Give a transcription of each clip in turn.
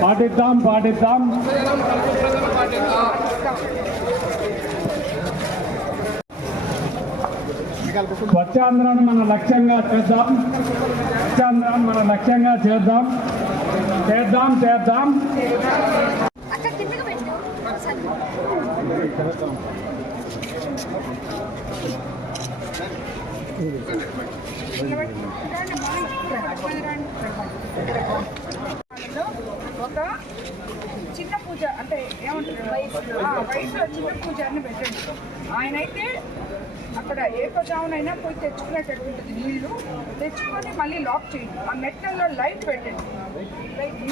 పాటిద్దాం పాటిద్దాం స్వచ్ఛాంధ్రాన్ని మన లక్ష్యంగా చేద్దాం స్వచ్ఛాంధ్రాన్ని మన లక్ష్యంగా చేద్దాం చేద్దాం చేద్దాం. ఒక చిన్న పూజ అంటే ఏమంటారు వయసులో. చిన్న పూజ అని పెట్టండి. ఆయన అయితే అక్కడ ఏ కొజామునైనా పోయి తెచ్చుకునేటట్టుంటుంది నీళ్ళు. తెచ్చుకొని మళ్ళీ లాక్ చేయండి. ఆ మెట్టల్లో లైట్ పెట్టండి.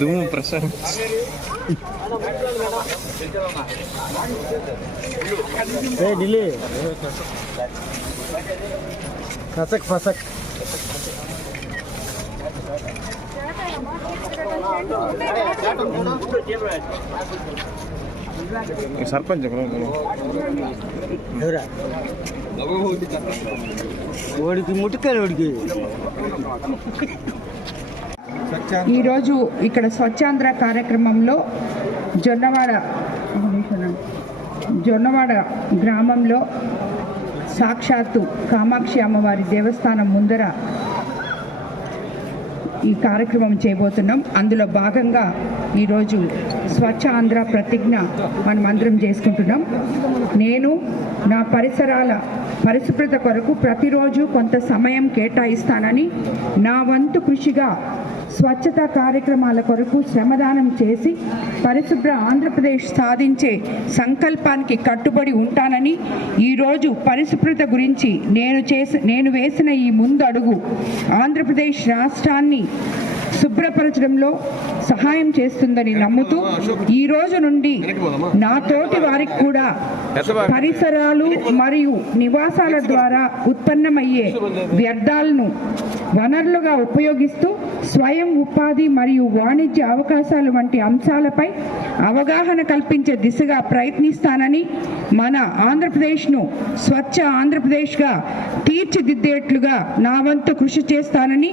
దుమ్ము ప్రసారం ఏ ఢిల్లీ కసక్ ఫసక్ సర్పంచ్ ఎవరా ఓడికి ముట్టుకారు ఓడికి ఈరోజు ఇక్కడ స్వచ్ఛాంధ్ర కార్యక్రమంలో జొన్నవాడ జొన్నవాడ గ్రామంలో సాక్షాత్తు కామాక్షి అమ్మవారి దేవస్థానం ముందర ఈ కార్యక్రమం చేయబోతున్నాం. అందులో భాగంగా ఈరోజు స్వచ్ఛ ఆంధ్ర ప్రతిజ్ఞ మనం అందరం చేసుకుంటున్నాం. నేను నా పరిసరాల పరిశుభ్రత కొరకు ప్రతిరోజు కొంత సమయం కేటాయిస్తానని నా వంతు కృషిగా స్వచ్ఛత కార్యక్రమాల కొరకు శ్రమదానం చేసి పరిశుభ్ర ఆంధ్రప్రదేశ్ సాధించే సంకల్పానికి కట్టుబడి ఉంటానని ఈరోజు పరిశుభ్రత గురించి నేను చేసి నేను వేసిన ఈ ముందడుగు ఆంధ్రప్రదేశ్ రాష్ట్రాన్ని శుభ్రపరచడంలో సహాయం చేస్తుందని నమ్ముతూ ఈ రోజు నుండి నా తోటి వారికి కూడా పరిసరాలు మరియు నివాసాల ద్వారా ఉత్పన్నమయ్యే వ్యర్థాలను వనరులుగా ఉపయోగిస్తూ స్వయం ఉపాధి మరియు వాణిజ్య అవకాశాలు వంటి అంశాలపై అవగాహన కల్పించే దిశగా ప్రయత్నిస్తానని మన ఆంధ్రప్రదేశ్ను స్వచ్ఛ ఆంధ్రప్రదేశ్గా తీర్చిదిద్దేట్లుగా నా వంతు కృషి చేస్తానని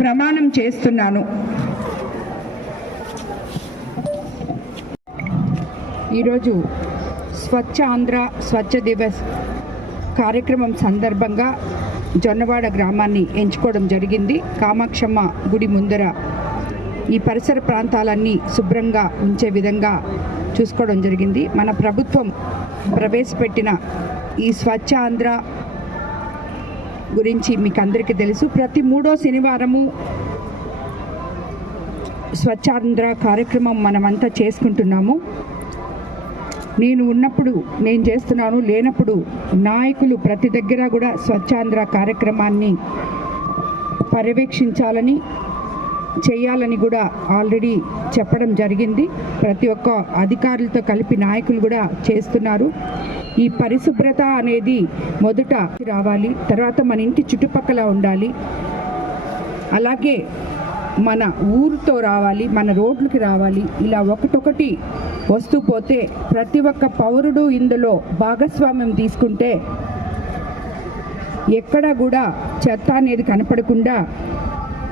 ప్రమాణం చేస్తున్నాను. ఈరోజు స్వచ్ఛ ఆంధ్ర స్వచ్ఛ దివస్ కార్యక్రమం సందర్భంగా జొన్నవాడ గ్రామాన్ని ఎంచుకోవడం జరిగింది. కామాక్షమ్మ గుడి ముందర ఈ పరిసర ప్రాంతాలన్నీ శుభ్రంగా ఉంచే విధంగా చూసుకోవడం జరిగింది. మన ప్రభుత్వం ప్రవేశపెట్టిన ఈ స్వచ్ఛ ఆంధ్ర గురించి మీకు అందరికీ తెలుసు. ప్రతి మూడో శనివారము స్వచ్ఛాంధ్ర కార్యక్రమం మనమంతా చేసుకుంటున్నాము. నేను ఉన్నప్పుడు నేను చేస్తున్నాను లేనప్పుడు నాయకులు ప్రతి దగ్గర కూడా స్వచ్ఛాంధ్ర కార్యక్రమాన్ని పర్యవేక్షించాలని చేయాలని కూడా ఆల్రెడీ చెప్పడం జరిగింది. ప్రతి ఒక్క అధికారులతో కలిపి నాయకులు కూడా చేస్తున్నారు. ఈ పరిశుభ్రత అనేది మొదట రావాలి తర్వాత మన ఇంటి చుట్టుపక్కల ఉండాలి. అలాగే మన ఊరితో రావాలి మన రోడ్లకి రావాలి. ఇలా ఒకటొకటి వస్తూ పోతే ప్రతి ఒక్క పౌరుడు ఇందులో భాగస్వామ్యం తీసుకుంటే ఎక్కడ కూడా చెత్త అనేది కనపడకుండా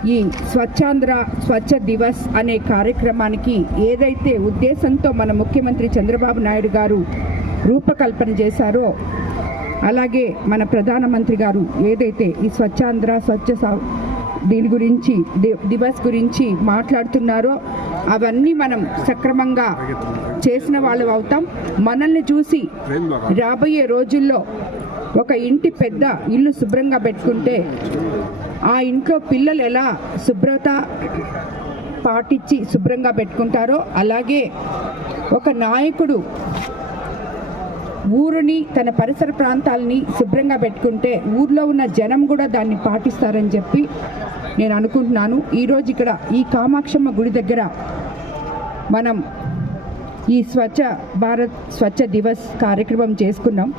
ఈ స్వచ్ఛాంధ్ర స్వచ్ఛ దివస్ అనే కార్యక్రమానికి ఏదైతే ఉద్దేశంతో మన ముఖ్యమంత్రి చంద్రబాబు నాయుడు గారు రూపకల్పన చేశారో అలాగే మన ప్రధానమంత్రి గారు ఏదైతే ఈ స్వచ్ఛాంధ్ర స్వచ్ఛ దీని గురించి దివస్ గురించి మాట్లాడుతున్నారో అవన్నీ మనం సక్రమంగా చేసిన వాళ్ళు అవుతాం. మనల్ని చూసి రాబోయే రోజుల్లో ఒక ఇంటి పెద్ద ఇల్లు శుభ్రంగా పెట్టుకుంటే ఆ ఇంట్లో పిల్లలు ఎలా శుభ్రత పాటించి శుభ్రంగా పెట్టుకుంటారో అలాగే ఒక నాయకుడు ఊరుని తన పరిసర ప్రాంతాలని శుభ్రంగా పెట్టుకుంటే ఊర్లో ఉన్న జనం కూడా దాన్ని పాటిస్తారని చెప్పి నేను అనుకుంటున్నాను. ఈరోజు ఇక్కడ ఈ కామాక్షమ్మ గుడి దగ్గర మనం ఈ స్వచ్ఛ భారత్ స్వచ్ఛ దివస్ కార్యక్రమం చేసుకున్నాం.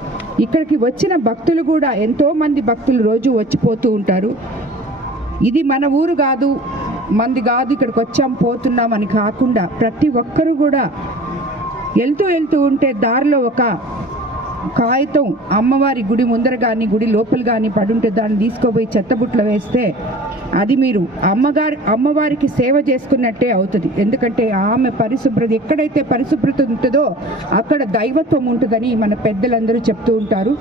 ఇక్కడికి వచ్చిన భక్తులు కూడా ఎంతోమంది భక్తులు రోజు వచ్చిపోతూ ఉంటారు. ఇది మన ఊరు కాదు మంది కాదు ఇక్కడికి వచ్చాం పోతున్నాం అని కాకుండా ప్రతి ఒక్కరూ కూడా వెళ్తూ వెళ్తూ ఉంటే దారిలో ఒక కాగితం అమ్మవారి గుడి ముందర కానీ గుడి లోపల కానీ పడుంటే దాన్ని తీసుకుపోయి చెత్తబుట్లో వేస్తే అది మీరు అమ్మగారి అమ్మవారికి సేవ చేసుకున్నట్టే అవుతుంది. ఎందుకంటే ఆమె పరిశుభ్రత ఎక్కడైతే పరిశుభ్రత ఉంటుందో అక్కడ దైవత్వం ఉంటుందని మన పెద్దలందరూ చెప్తూ ఉంటారు.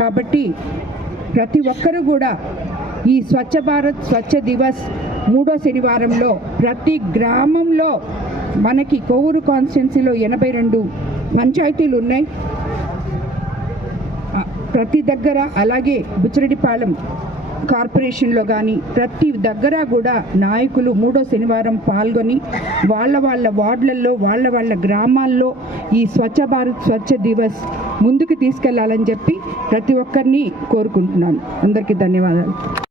కాబట్టి ప్రతి ఒక్కరూ కూడా ఈ స్వచ్ఛ భారత్ స్వచ్ఛ దివస్ మూడో శనివారంలో ప్రతి గ్రామంలో మనకి కోవూరు కాన్స్టిట్యున్సీలో ఎనభై రెండు పంచాయతీలు ఉన్నాయి. ప్రతి దగ్గర అలాగే బుచ్చిరెడ్డిపాలెం కార్పొరేషన్లో కానీ ప్రతి దగ్గర కూడా నాయకులు మూడో శనివారం పాల్గొని వాళ్ళ వాళ్ళ వార్డులలో వాళ్ళ వాళ్ళ గ్రామాల్లో ఈ స్వచ్ఛ భారత్ స్వచ్ఛ దివస్ ముందుకు తీసుకెళ్ళాలని చెప్పి ప్రతి ఒక్కరిని కోరుకుంటున్నాను. అందరికీ ధన్యవాదాలు.